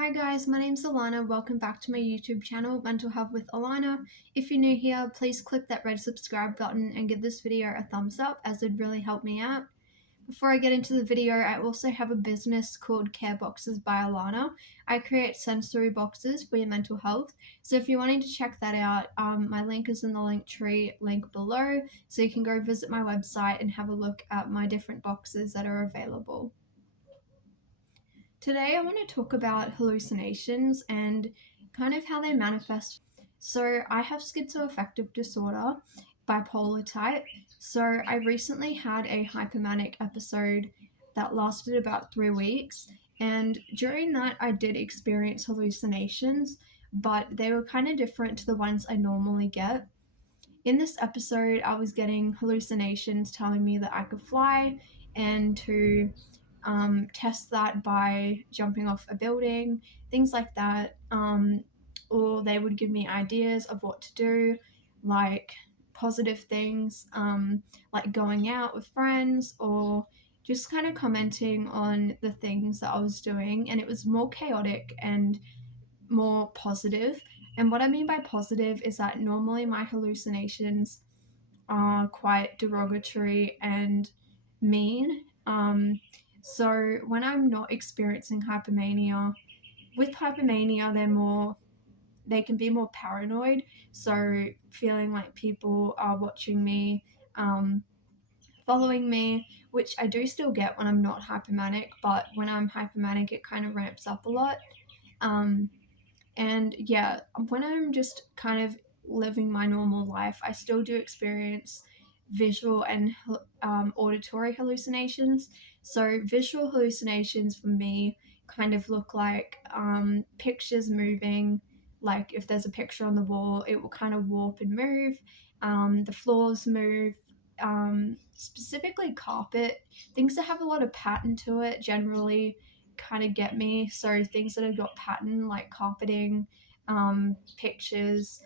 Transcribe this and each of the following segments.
Hi guys, my name's Alana. Welcome back to my YouTube channel, Mental Health with Alana. If you're new here, please click that red subscribe button and give this video a thumbs up as it'd really help me out. Before I get into the video, I also have a business called Care Boxes by Alana. I create sensory boxes for your mental health. So if you're wanting to check that out, my link is in the link tree link below. So you can go visit my website and have a look at my different boxes that are available. Today I want to talk about hallucinations and kind of how they manifest. So I have schizoaffective disorder, bipolar type. So I recently had a hypomanic episode that lasted about 3 weeks, and during that I did experience hallucinations, but they were kind of different to the ones I normally get. In this episode, I was getting hallucinations telling me that I could fly and to test that by jumping off a building, things like that. Or they would give me ideas of what to do, like positive things, like going out with friends, or just kind of commenting on the things that I was doing. And it was more chaotic and more positive. And what I mean by positive is that normally my hallucinations are quite derogatory and mean. So when I'm not experiencing hypomania, with hypomania, they can be more paranoid. So feeling like people are watching me, following me, which I do still get when I'm not hypomanic, but when I'm hypomanic, it kind of ramps up a lot. Um, and yeah, when I'm just kind of living my normal life, I still do experience visual and auditory hallucinations. So, visual hallucinations for me kind of look like pictures moving. Like if there's a picture on the wall, it will kind of warp and move. The floors move. Specifically, carpet, things that have a lot of pattern to it generally kind of get me. So things that have got pattern like carpeting, pictures,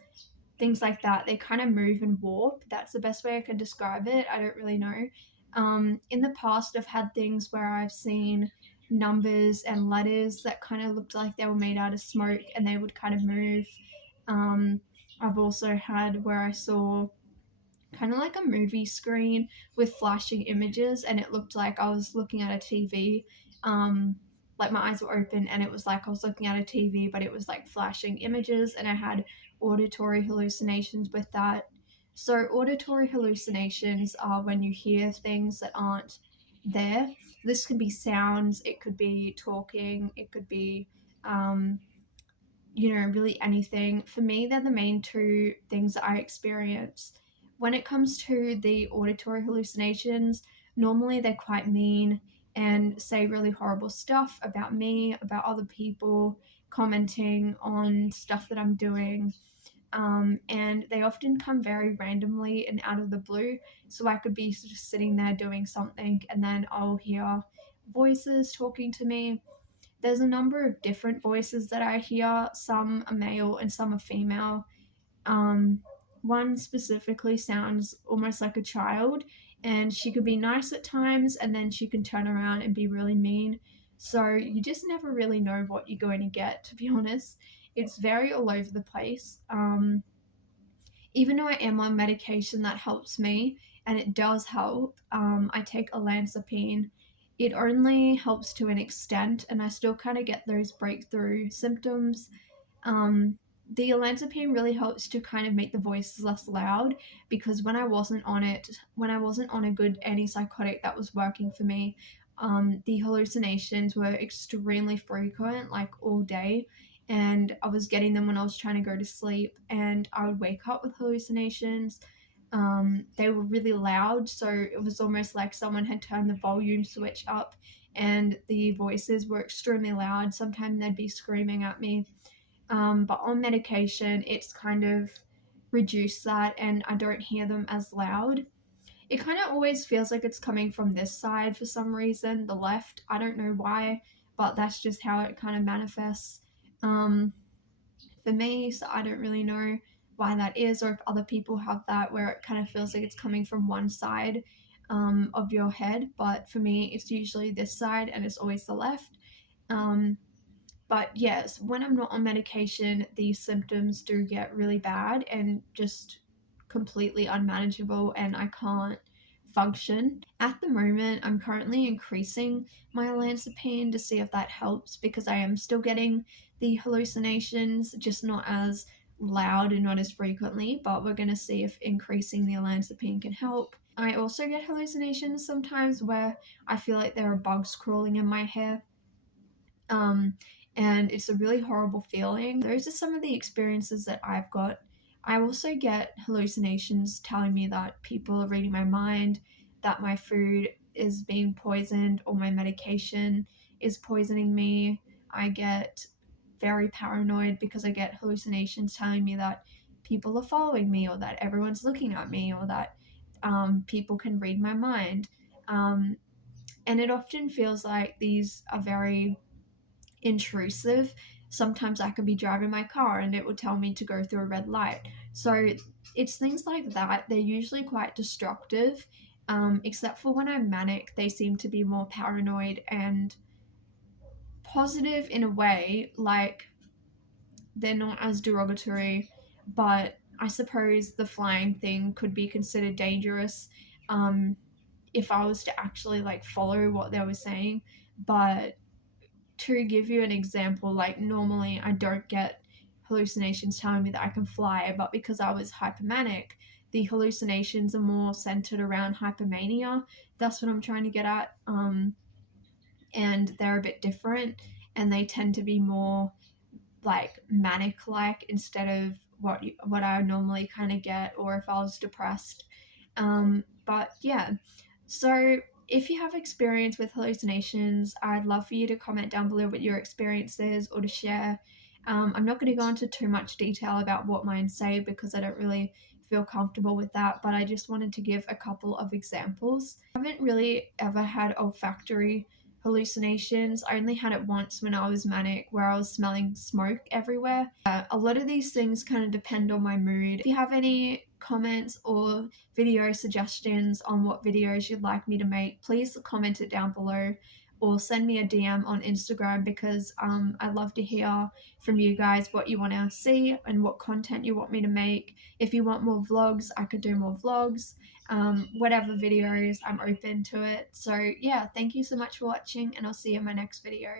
things like that, they kind of move and warp. That's the best way I can describe it. I don't really know. In the past, I've had things where I've seen numbers and letters that kind of looked like they were made out of smoke and they would kind of move. I've also had where I saw kind of like a movie screen with flashing images, and it looked like I was looking at a TV. Like my eyes were open, and it was like I was looking at a TV, but it was like flashing images, and I had auditory hallucinations with that. So, auditory hallucinations are when you hear things that aren't there. This could be sounds, it could be talking, it could be really anything. For me, they're the main two things that I experience. When it comes to the auditory hallucinations, normally they're quite mean and say really horrible stuff about me, about other people, commenting on stuff that I'm doing. And they often come very randomly and out of the blue. So I could be just sitting there doing something, and then I'll hear voices talking to me. There's a number of different voices that I hear. Some are male and some are female. Um, One specifically sounds almost like a child, and she could be nice at times, and then she can turn around and be really mean. So you just never really know what you're going to get, to be honest. It's very all over the place. Even though I am on medication that helps me, and it does help, I take olanzapine. It only helps to an extent, and I still kind of get those breakthrough symptoms. Um, the olanzapine really helps to kind of make the voices less loud, because when I wasn't on it, when I wasn't on a good antipsychotic that was working for me, the hallucinations were extremely frequent, like all day, and I was getting them when I was trying to go to sleep, and I would wake up with hallucinations. They were really loud, so it was almost like someone had turned the volume switch up, and the voices were extremely loud. Sometimes they'd be screaming at me. But on medication, it's kind of reduced that, and I don't hear them as loud. It kind of always feels like it's coming from this side for some reason, the left. I don't know why, but that's just how it kind of manifests um, for me. So I don't really know why that is, or if other people have that where it kind of feels like it's coming from one side of your head. But for me, it's usually this side, and it's always the left. Um, But yes, when I'm not on medication, these symptoms do get really bad and just completely unmanageable, and I can't function. At the moment, I'm currently increasing my olanzapine to see if that helps, because I am still getting the hallucinations, just not as loud and not as frequently, but we're going to see if increasing the olanzapine can help. I also get hallucinations sometimes where I feel like there are bugs crawling in my hair, um, and it's a really horrible feeling. Those are some of the experiences that I've got. I also get hallucinations telling me that people are reading my mind, that my food is being poisoned, or my medication is poisoning me. I get very paranoid because I get hallucinations telling me that people are following me, or that everyone's looking at me, or that people can read my mind. Um, and it often feels like these are very intrusive. Sometimes I could be driving my car and it would tell me to go through a red light. So it's things like that. They're usually quite destructive, except for when I'm manic, they seem to be more paranoid and positive in a way. Like, they're not as derogatory, but I suppose the flying thing could be considered dangerous, um, if I was to actually like follow what they were saying. But to give you an example, like normally I don't get hallucinations telling me that I can fly, but because I was hypomanic, the hallucinations are more centered around hypomania. That's what I'm trying to get at. And they're a bit different, and they tend to be more like manic like, instead of what I normally kind of get, or if I was depressed. But yeah, so if you have experience with hallucinations, I'd love for you to comment down below what your experience is, or to share. I'm not going to go into too much detail about what mine say because I don't really feel comfortable with that, but I just wanted to give a couple of examples. I haven't really ever had olfactory hallucinations. I only had it once when I was manic, where I was smelling smoke everywhere. A lot of these things kind of depend on my mood. If you have any comments or video suggestions on what videos you'd like me to make, please comment it down below, or send me a DM on Instagram, because I'd love to hear from you guys what you want to see and what content you want me to make. If you want more vlogs, I could do more vlogs. Whatever videos, I'm open to it. So yeah, thank you so much for watching, and I'll see you in my next video.